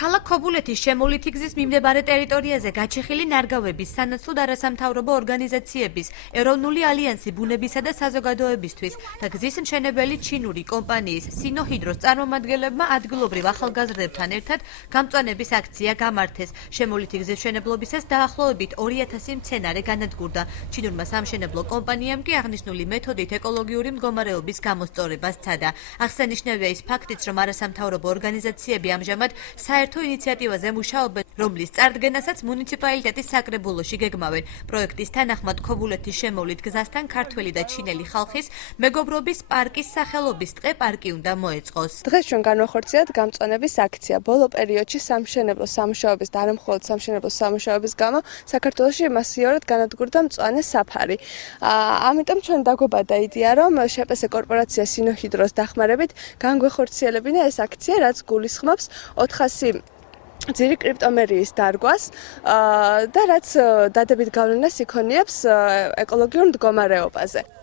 ქალაქ ქობულეთის შემოვლითი გზის მიმდებარე ტერიტორიაზე გაჩეხილი ნარგავების სანაცვლოდ არასამთავრობო ორგანიზაციების ეროვნული ალიანსი ბუნებისა და საზოგადოებისთვის და გზის მშენებელი ჩინური კომპანიის სინოჰიდროს წარმომადგენლებმა ადგილობრივ ახალგაზრდებთან ერთად გამწვანების აქცია გამართეს. შემოვლითი გზის მშენებლობისას დაახლოებით 2000 მცენარე განადგურდა. ჩინურმა სამშენებლო კომპანიამ კი აღნიშნული მეთოდით ეკოლოგიური მდგომარეობის გამოსწორება სცადა. აღსანიშნავია ის ფაქტიც, რომ არასამთავრობო ორგანიზაციები ამჟამად საერთო ინიციატივაზე მუშაობენ, რომლის წარდგენასაც მუნიციპალიტეტის საკრებულოში გეგმავენ. პროექტის თანახმად ქობულეთის შემოვლით გზასთან ქართველი და ჩინელი ხალხის მეგობრობის პარკის სახელობის ტყე პარკი უნდა მოეწყოს. დღეს ჩვენ განვახორციელეთ გამწვანების აქცია. ბოლო პერიოდში სამშენებლო სამუშაოების და არა მხოლოდ სამშენებლო სამუშაოების გამო საქართველოში მასიურად განადგურდა მწვანე საფარი. ამიტომ ჩვენ დაგვებადა იდეა, რომ შპს კორპორაცია სინოჰიდროს დახმარებით განგვეხორციელებინა ეს აქცია, რაც გულისხმობს 400 ძირი კრიპტომერიის დარგვას და რაც დადებით გავლენას იქონიებს ეკოლოგიურ მდგომარეობაზე.